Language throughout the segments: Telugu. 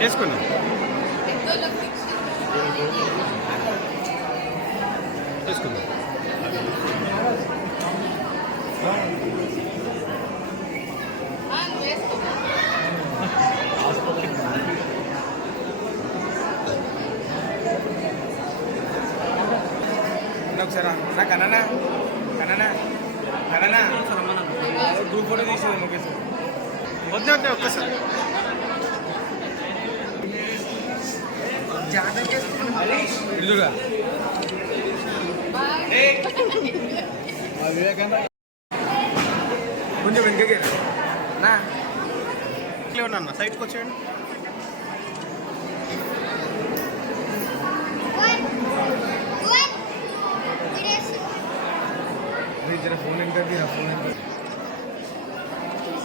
వేసుకున్నాం వేసుకుందాం ఒకసారి నా కన్నా కన్నా కన్నా గ్రూప్ ఫోటో తీసేది ఒకేసారి వద్దు ఒక్కసారి. కొంచెం వెనుకకి నా. ఉన్నా సైట్కి వచ్చేయండి.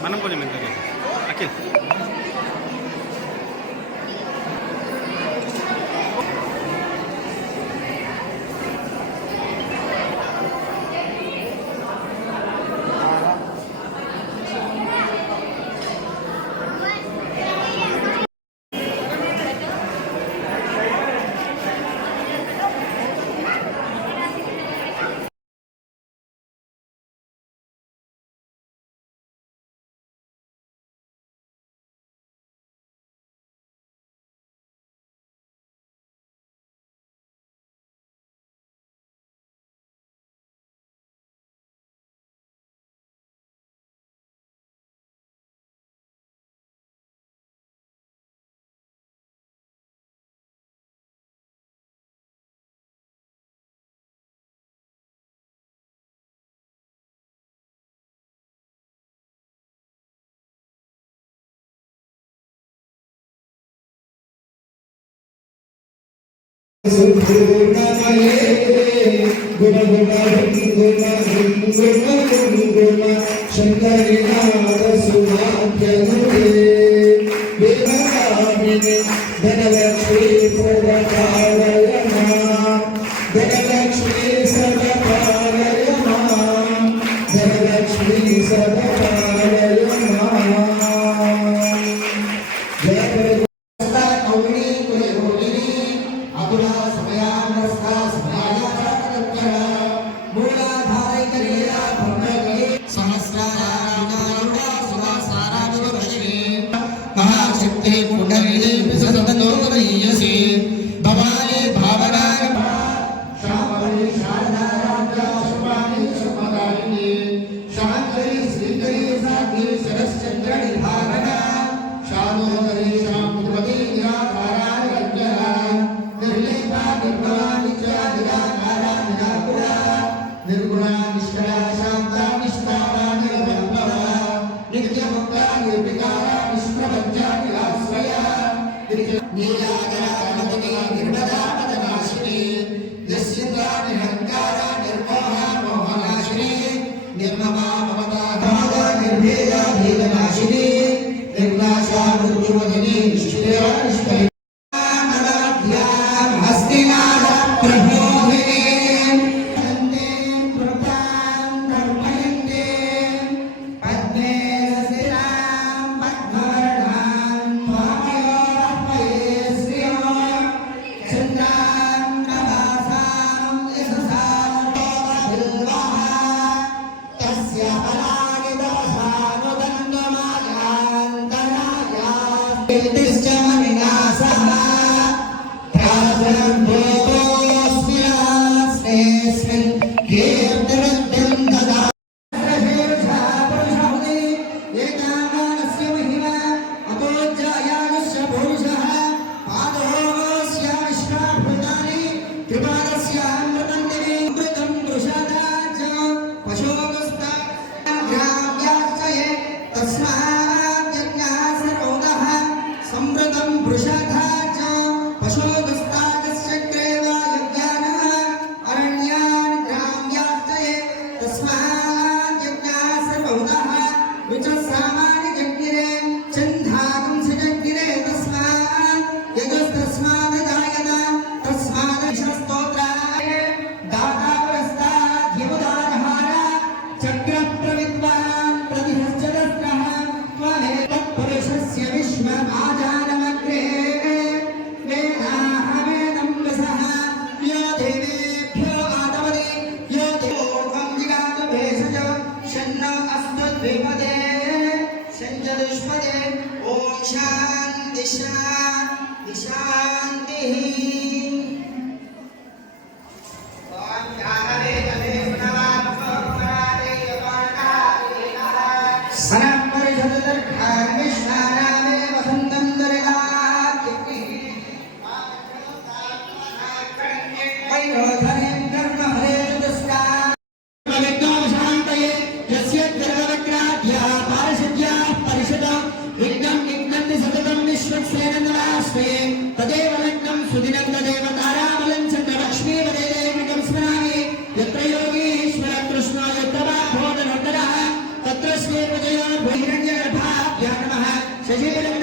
మనం కొంచెం వెనుకకి అఖిల్. शंकर నిర్భేద భేదనాశిని నిర్నాశా మృత్యువదిని నిశ్చయ నిష్ట amado. शान्ति शान्तिः 谢谢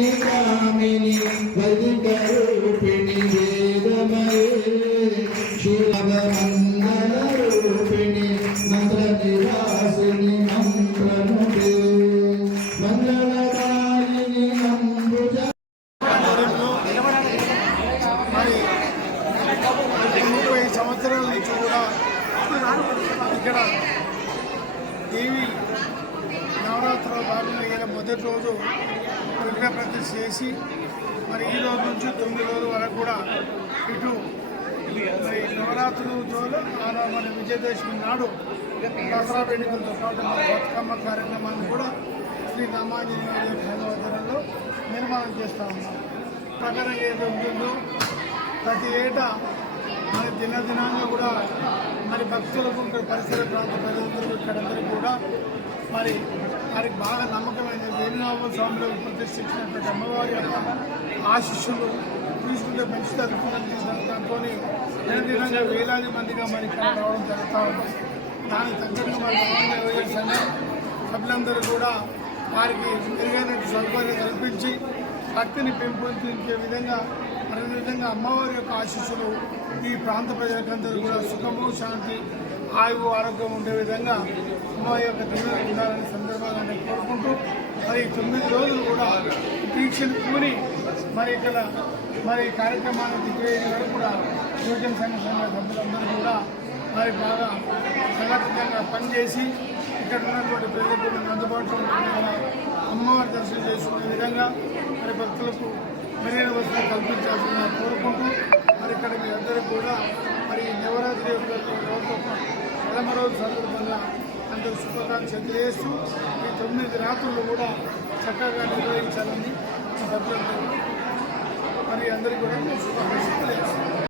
ఇక్కడ దేవి నవరాత్రుల భాగంగా మొదటి రోజు దుర్గా ప్రతిష్ఠ చేసి మరి ఈ రోజు నుంచి తొమ్మిది రోజుల వరకు కూడా ఇటు మరి ఆ మన విజయదశమి నాడు దసరా వేడుకలతో పాటు మన బతుకమ్మ కార్యక్రమాన్ని కూడా శ్రీ రామాంజనేయ ఆధ్వర్యంలో నిర్మాణం చేస్తా ఉన్నాం. ప్రకటన ఏదో ఉంటుందో ప్రతి ఏటా మరి దినదినాన్ని కూడా మరి భక్తులకు ఇక్కడ పరిసర ప్రాంత ప్రజలందరూ ఇక్కడందరూ కూడా మరి వారికి బాగా నమ్మకమైన వేణునాభ స్వామిలో ప్రతిష్ఠించినటువంటి అమ్మవారి యొక్క ఆశిష్యులు తీసుకుంటే మంచి తరఫున దాంతో దినదినంగా వేలాది మందిగా మరి ఇక్కడ రావడం జరుగుతూ ఉంది. దానికి తగ్గట్టు మరి సభ్యులందరూ కూడా వారికి మెరుగైన సౌకర్యం కల్పించి భక్తిని పెంపొందించే విధంగా అదేవిధంగా అమ్మవారి యొక్క ఆశీస్సులు ఈ ప్రాంత ప్రజలకందరూ కూడా సుఖము శాంతి ఆయువు ఆరోగ్యం ఉండే విధంగా అమ్మవారి యొక్క దీవెన ఉండాలని సందర్భంగా నేను కోరుకుంటూ మరి తొమ్మిది రోజులు కూడా దీక్షలు కూని మరి ఇక్కడ మరి కార్యక్రమాన్ని దిగ్వేయడం వరకు కూడా యువజన సంఘ సంఘ సభ్యులందరూ కూడా మరి బాగా సంఘటితంగా పనిచేసి ఇక్కడ ఉన్నటువంటి ప్రజలకు అందుబాటులో ఉండే అమ్మవారి దర్శనం చేసుకునే విధంగా మరి భక్తులకు మెరైన వసతి కల్పించాల్సిన కోరుకుంటూ మరి ఇక్కడ మీ అందరికీ కూడా మరి నవరాత్రి యొక్క రోజు ప్రథమ రోజు సందర్భంగా అందరూ శుభాకాంక్షలు తెలియజేస్తూ ఈ తొమ్మిది రాత్రులు కూడా చక్కగా నిర్వహించాలని సభ్యులందరూ మరి అందరికీ కూడా